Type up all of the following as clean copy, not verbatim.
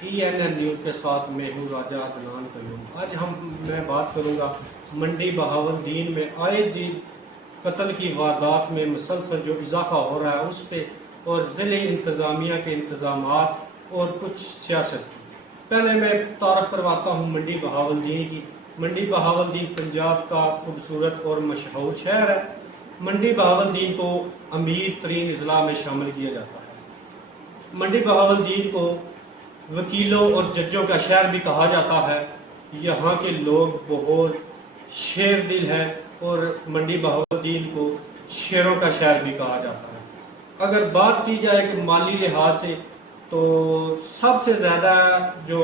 CNN news के साथ मैं हूँ राजा अदनान कयूम। आज मैं बात करूँगा मंडी बहावलदीन में आए दिन कत्ल की वारदात में मुसलसल जो इजाफा हो रहा है उस पर और ज़िले इंतज़ामिया के इंतज़ामात और कुछ सियासत की। पहले मैं तारफ़ करवाता हूँ मंडी बहावलदीन की। मंडी बहावलदीन पंजाब का खूबसूरत और मशहूर शहर है। मंडी बहावलदीन को अमीर तरीन अजला में शामिल किया जाता है। मंडी बहावलदीन को वकीलों और जजों का शहर भी कहा जाता है। यहाँ के लोग बहुत शेर दिल हैं और मंडी बहावलदीन को शेरों का शहर भी कहा जाता है। अगर बात की जाए कि माली लिहाज से तो सबसे ज़्यादा जो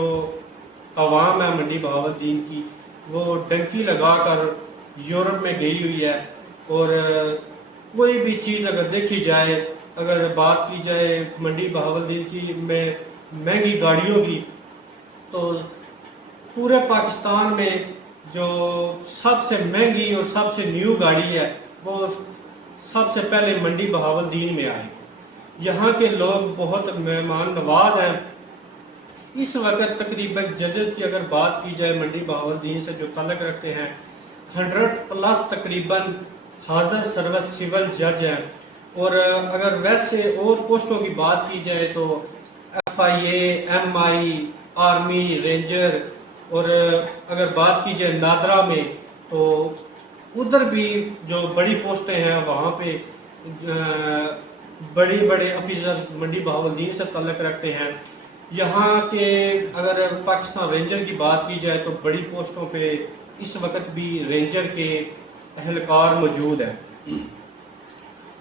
आवाम है मंडी बहावलदीन की वो डंकी लगाकर यूरोप में गई हुई है। और कोई भी चीज़ अगर देखी जाए, अगर बात की जाए मंडी बहावलदीन की में महंगी गाड़ियों की, तो पूरे पाकिस्तान में जो सबसे महंगी और सबसे न्यू गाड़ी है वो सबसे पहले मंडी बहावलदीन में आई। यहाँ के लोग बहुत मेहमान नवाज हैं। इस वक्त तकरीबन जजेस की अगर बात की जाए मंडी बहावलदीन से जो तल्लक रखते हैं 100+ तकरीबन हाजिर सर्विस सिविल जज हैं। और अगर वैसे और पोस्टों की बात की जाए तो FIA, MI, आर्मी, रेंजर, और अगर बात की जाए नादरा में तो उधर भी जो बड़ी पोस्टें हैं वहाँ पे बड़े बड़े ऑफिसर्स मंडी बहावलदीन से तल्लक रखते हैं। यहाँ के अगर पाकिस्तान रेंजर की बात की जाए तो बड़ी पोस्टों पे इस वक्त भी रेंजर के एहलकार मौजूद हैं।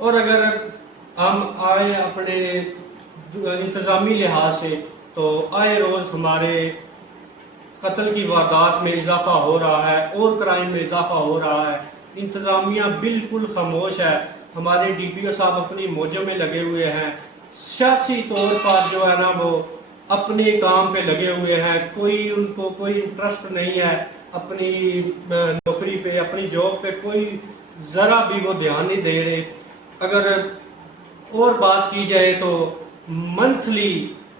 और अगर हम आए अपने इंतज़ामी लिहाज से तो आए रोज़ हमारे कत्ल की वारदात में इजाफा हो रहा है और क्राइम में इजाफा हो रहा है। इंतज़ामिया बिल्कुल खामोश है। हमारे DPO साहब अपनी मौजों में लगे हुए हैं। सियासी तौर पर जो है ना वो अपने काम पे लगे हुए हैं। उनको कोई इंटरेस्ट नहीं है अपनी नौकरी पे, अपनी जॉब पे कोई ज़रा भी वो ध्यान नहीं दे रहे। अगर और बात की जाए तो मंथली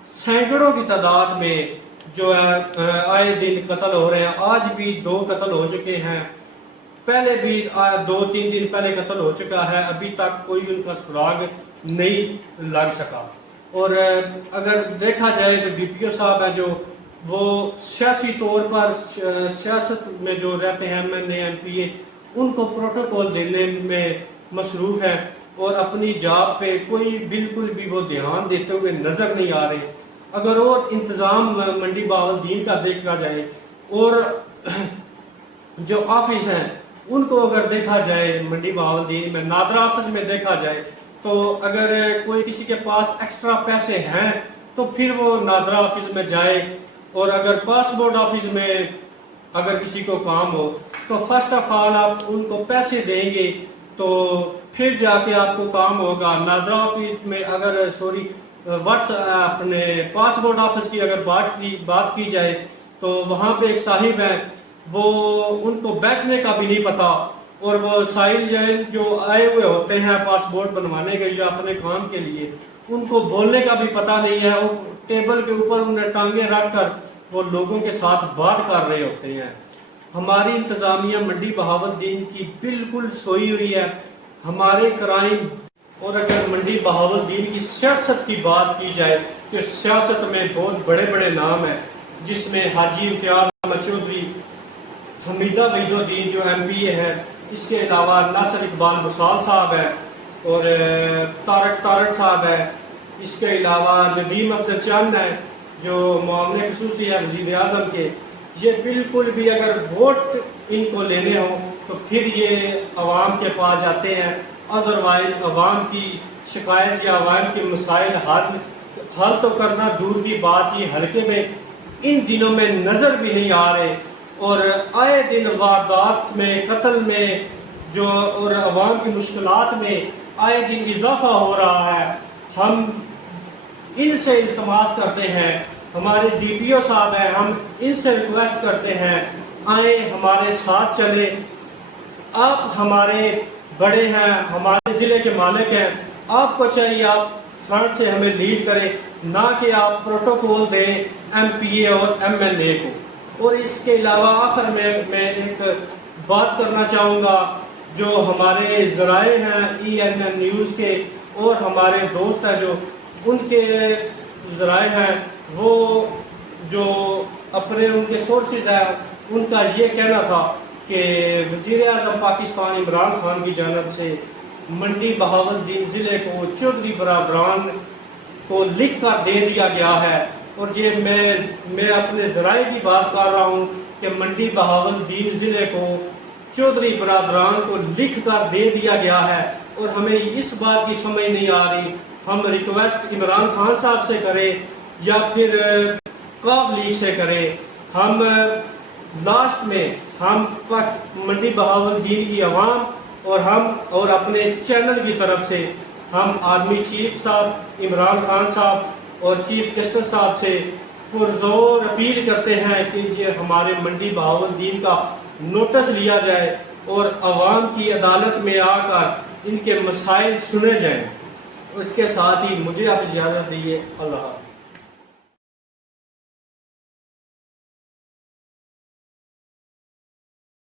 सैकड़ों की तादाद में जो है आए दिन कत्ल हो रहे हैं। आज भी 2 कत्ल हो चुके हैं, पहले भी 2-3 दिन पहले कत्ल हो चुका है। अभी तक कोई उनका सुराग नहीं लग सका। और अगर देखा जाए तो DPO साहब है जो वो सियासी तौर पर सियासत में जो रहते हैं MNA MPA उनको प्रोटोकॉल देने में मसरूफ है और अपनी जॉब पे कोई बिल्कुल भी वो ध्यान देते हुए नजर नहीं आ रहे। अगर और इंतजाम मंडी बहावलदीन का देखा जाए और जो ऑफिस हैं उनको अगर देखा जाए मंडी बहावलदीन में नादरा ऑफिस में देखा जाए तो अगर कोई किसी के पास एक्स्ट्रा पैसे हैं तो फिर वो नादरा ऑफिस में जाए। और अगर पासपोर्ट ऑफिस में अगर किसी को काम हो तो फर्स्ट ऑफ ऑल आप उनको पैसे देंगे तो फिर जाके आपको काम होगा। नादरा ऑफिस में अगर अपने पासपोर्ट ऑफिस की अगर बात की जाए तो वहाँ पे एक साहिब है, वो उनको बैठने का भी नहीं पता। और वो साहिल जो आए हुए होते हैं पासपोर्ट बनवाने के लिए अपने काम के लिए, उनको बोलने का भी पता नहीं है। वो टेबल के ऊपर उन्हें टांगे रखकर वो लोगों के साथ बात कर रहे होते हैं। हमारी इंतजामिया मंडी बहावलदीन की बिल्कुल सोई हुई है। हमारे क्राइम और अगर मंडी बहावलदीन की सियासत की बात की जाए तो सियासत में बहुत बड़े बड़े नाम हैं, जिसमें हाजी इम्तियाज अहमद चौधरी, हमीदा वहीदुद्दीन जो MPA है, इसके अलावा नासिर इकबाल बुसाल साहब है और तारक साहब है। इसके अलावा नदीम अफजल चंद है जो मामले खसूसी है वज़ीर आज़म के। ये बिल्कुल भी अगर वोट इनको लेने हो तो फिर ये अवाम के पास जाते हैं। अदरवाइज अवाम की शिकायत या अवाम के मसाइल हल तो करना दूर की बात, ये हल्के में इन दिनों में नज़र भी नहीं आ रहे। और आए दिन वारदात में, कत्ल में जो और अवाम की मुश्किलात में आए दिन इजाफा हो रहा है। हम इनसे इल्तमास करते हैं, हमारे DPO साहब हैं, हम इनसे रिक्वेस्ट करते हैं आए हमारे साथ चले। आप हमारे बड़े हैं, हमारे ज़िले के मालिक हैं, आपको चाहिए आप फ्रंट से हमें लीड करें। نہ کہ آپ پروٹوکول دیں ایم پی اے اور ایم ایل اے کو۔ اور اس کے علاوہ آخر میں ایک بات کرنا چاہوں گا، جو ہمارے ذرائع ہیں ای این این نیوز کے اور ہمارے دوست ہیں جو ان کے ذرائع ہیں، وہ جو اپنے ان کے سورسز ہیں، ان کا یہ کہنا تھا کہ وزیر اعظم پاکستان عمران خان کی جانب سے منڈی بہاولدین ضلع کو چودھری برادران کو لکھ کر دے دیا گیا ہے۔ اور یہ میں اپنے ذرائع کی بات کر رہا ہوں کہ منڈی بہاولدین ضلع کو چودھری برادران کو لکھ کر دے دیا گیا ہے، اور ہمیں اس بات کی سمجھ نہیں آ رہی ہم ریکویسٹ عمران خان صاحب سے کریں یا پھر کاف لیگ سے کریں۔ ہم لاسٹ میں ہم منڈی بہاولدین کی عوام اور اپنے چینل کی طرف سے ہم آرمی چیف صاحب عمران خان صاحب اور چیف جسٹس صاحب سے پرزور اپیل کرتے ہیں کہ یہ ہمارے منڈی بہاولدین کا نوٹس لیا جائے اور عوام کی عدالت میں آ کر ان کے مسائل سنے جائیں۔ اس کے ساتھ ہی مجھے آپ اجازت دیجیے، اللہ حافظ۔